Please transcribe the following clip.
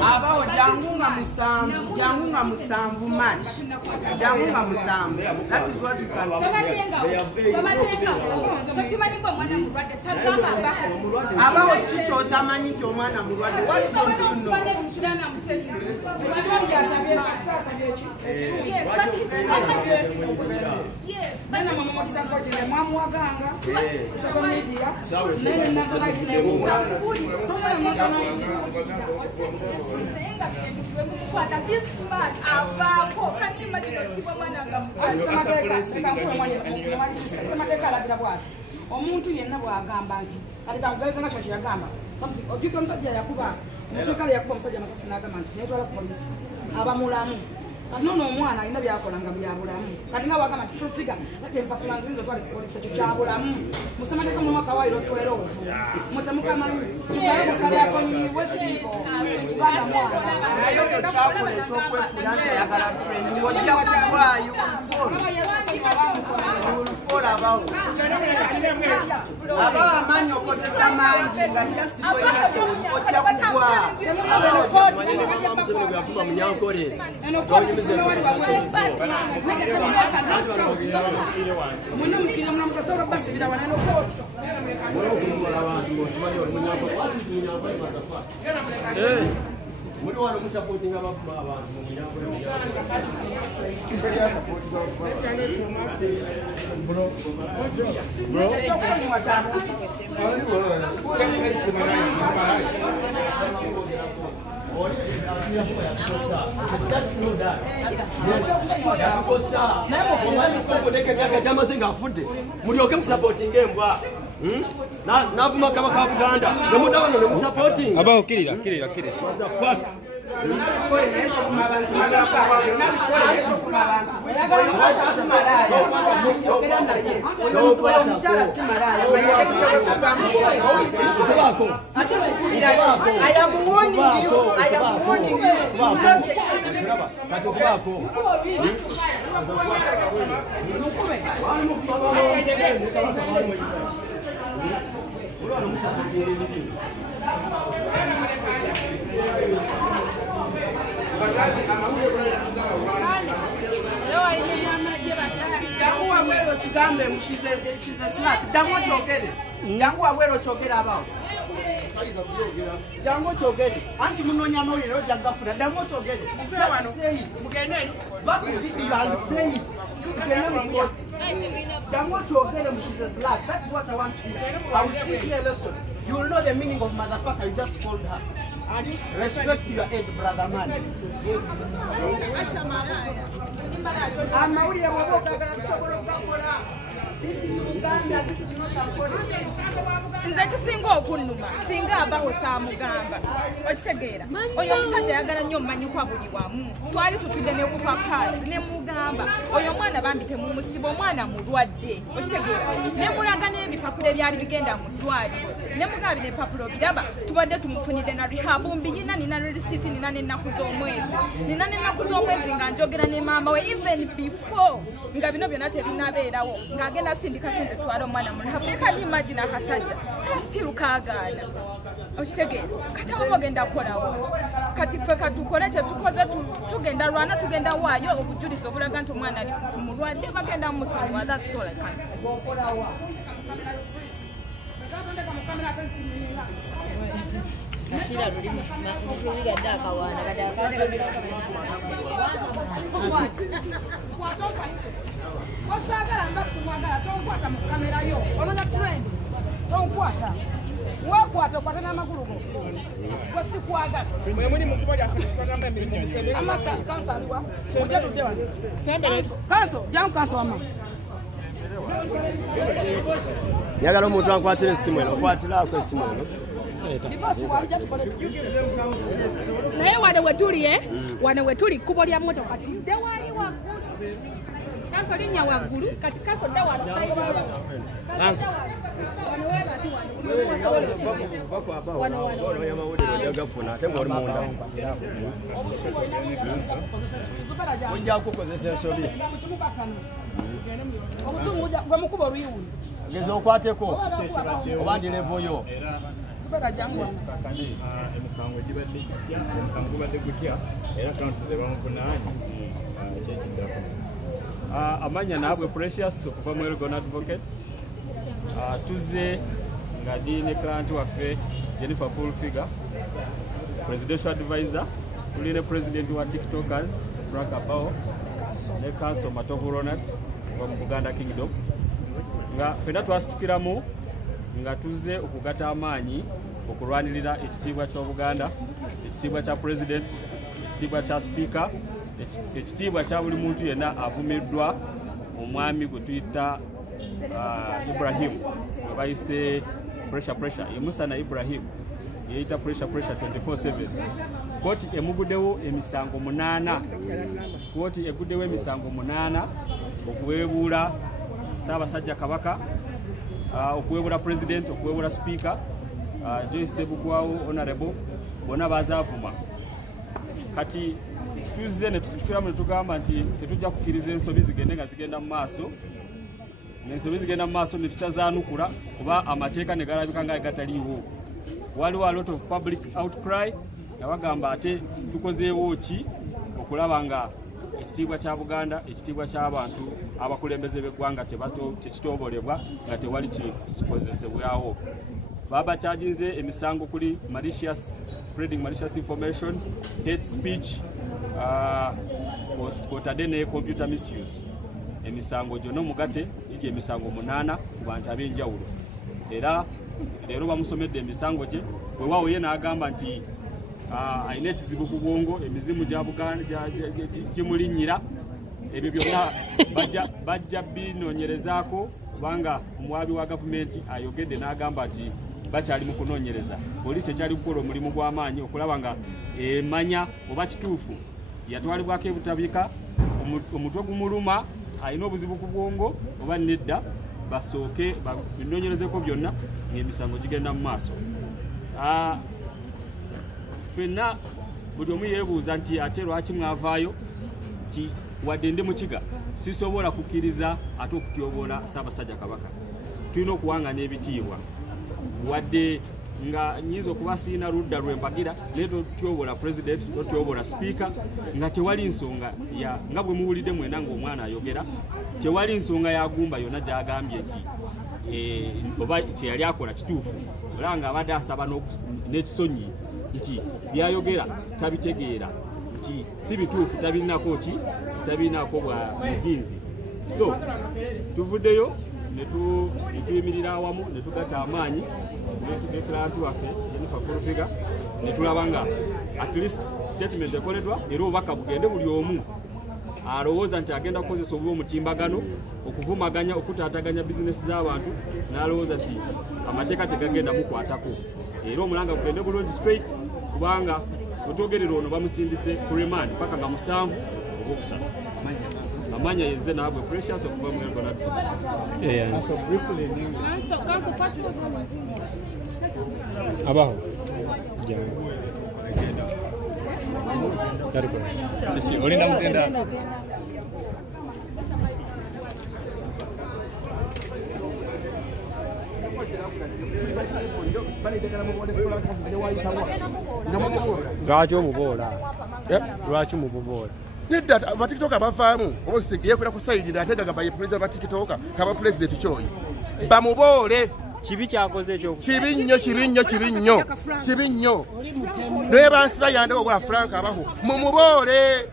Abawo jangunga musambu match. Jangunga musambu. That is what you can do. Abawo chicho tamanyi kyo mwana mulwadde. What is going to know? Yes. Nana mama motisa kote le mwamu waganga. Social media. Nene national level. This man avako kani imagine sibo mwana ngam. Omuntu yenna bwagamba nti kati kangeleza nga shaki yagamba. Ojiko msajja yakuba. Musikali yakuba msajja masasi nagamba nti netwala police. Abamulamu. Nono omwana alina byakolanga byabulamu kati nga wagamba full figure nate mpapula nzinzo twali police ekyo kyabulamu musamateka mu mwaka wairo twero ovu mutamuka manyi musabe musale asonyiwe simple bana mwana nayo ekyakula ekyokwefuna nti ayagala training ojja kuwaayo ulufol abawo abawo amaanyi okozesa mangi nga just toyinakyo ojja kugwa I am warning you. Jangu awero chokera abawo. Jangu chokere. Anti munonya mawuliro jagafuna. Jangu chokere. Mugende. Baku video and say it. Jangu chokere mushize slack. That's what I want to do. I will teach you a lesson. You will know the meaning of motherfucker. You just called her. Respect your age, brother man. This is Uganda, this is not Angola. Nze kisinga okunuma singa abaho saa mugamba okitegeera oyo omusajja ayagala nnyo mmanyi kwa buli wamu twali tutudde ne kupakazi ne mugamba oyo mwana bambite mu musibo omwana mulwadde okitegeera ne mulaga n'ebipapula ebyali bigenda mu ddwaliro ne mugabi n'ebipapula biraba tubadde tumufunidde na rehab mbiyina nina receipt nina n'ennaku z'omwezi nga njogera ne maama we even before nga bino byonna tebinabeerawo ng'agenda sindika sente twala omwana mu rehab can you imagine akasajja still kagaana okitegeera kati abo bagenda kukolawo kati ffe katukole kye tukoze tugenda lwana tugenda waayo obujulizi obulaga nti omwana ali mulwadde bagenda mumusonyiwa that's all I can say. Ashira rulimi rubiga daka wana kadaka wasagala mbasumagala tonkwata mu kamera yo olona trend tonkwata wakwata kwata n'amagulu go kwasikwagala mwe muri mu kuboja program emirimu musende amaka kansaliwa ojja tudde wano sembere kanso jam kanso ama yagala omuntu akwatira essimu eno okwatirako essimu eno naye wane wetuli kkubo lya moto kati nde wali waggulu kanso linnya waggulu kati kanso dde wanoyamawulire ate ngaoli munda ojja kukozesa ensobi obusumu gwe mukubo lwiwundi geza okwateko oba ndi levo yo Tubera jangwa. Kakane emisango gibadde kitya, emisango gibadde gutya era council zebamuvunaanye kyekidako. Amanya naabwe Precious okuva mu Elgon Advocates. Tuzze nga ndi ne client waffe Jennifer Fulfiga, presidential advisor, tuli ne president wa TikTokers Frank Apao, ne council Matovu Ronald wa Buganda Kingdom. Nga fena twasitukiramu nga tuzze okugata amaanyi okulwanirira ekitiibwa ky'Obuganda, ekitiibwa kya president, ekitiibwa kya speaker, ekitiibwa kya buli muntu yenna avumiddwa omwami gwe tuyita Ibrahim gwe bayise pressure emusana Ibrahim yeyita pressure 24/7. Kooti emuguddewo emisango 8. Kooti eguddewo emisango 8 okuweebuula Ssaabasajja Kabaka, okuweebuula president, okuweebuula speaker, Joyce Sebugwawo honorable bonna bazaavuma. Kati tuzze ne tutukiramu ne tugamba nti tetujja kukkiriza ensobi zigende nga zigenda mu maaso. N'ensobi zigenda mu maaso ne tutazaanukula kuba amateeka ne galabika nga gataliiwo. Waliwo a lot of public outcry nga bagamba ate tukozeewo ki okulaba nga ekitiibwa kya Buganda, ekitiibwa ky'abantu abakulembeze b'eggwanga tekitoobolebwa nga tewali kikozesebwawo. Baba charginze emisango kuli spreading malicious information, hate speech, kwotadde ne computer misuse. Emisango gyonna mugate giri emisango 8 ku bantu ab'enjawulo. Era leero bamusomedde emisango gye weewaawo ye n'agamba nti ayina ekizibu ku bwongo, emizimu gya Buganda gimulinnyira. Ebyo byonna bajja binoonyerezaako kubanga omuwaabi wa gavumenti ayogedde n'agamba nti bakyali mu kunoonyereza. Poliisi ekyali kukola omulimu gw'amaanyi okulaba nga emanya oba kituufu yatwalibwako ebutabika, omutwe gumuluma, alina obuzibu ku bwongo oba nedda, basooke binoonyerezeko byonna ng'emisango gigenda mu maaso. Ffenna buli omu yeebuuza nti ate lwaki mwavaayo, nti wadde ndi mukiga sisobola kukkiriza ate okutyoboola Ssaabasajja Kabaka. Tulina okuwanga n'ebitiibwa wadde nga nyinza okuba siina ludda lwembagira naye totyoboola president, totyoboola speaker nga tewali nsonga nga bwe muwulidde mwena ng'omwana ayogera, tewali nsonga yagumba yonna gy'agambye nti oba kye yali akola kituufu, era nga abadde asaba n'ekisonyi nti byayogera tabitegeera nti si bituufu, tabirinako ki, tabirinako bwa buzinzi. So tuvuddeyo ne tuyimirira awamu ne tugatta amaanyi ne client waffe Jennifer Fulfiga ne tulaba nga at least statement ekoleddwa era obubaka bugende buli omu alowooza nti agenda kukozesa obubi omutimbagano okuvumaganya, okutaataganya bizinesi z'abantu, n'alowooza nti amateeka tegagenda mukwatako. Era omulanga gugende bulungi straight kubanga otwogerera ono bamusindise ku remand paka nga 7 ogwokusatu. Amanya yenze naabwe Precious okuva mu Elgon Advocates. Abaho. Olina muzenda Lwaki omuboola? Lwaki mububoola? Nedda abatikitoka bavaamu yeekwera ku sayidi ategaga baye president batikitoka kaba president kyoyo bamuboole. Kibi kyakoze ekyo. Kibi nnyo naye bansi bayandeko gwa Frank abaho mumuboole.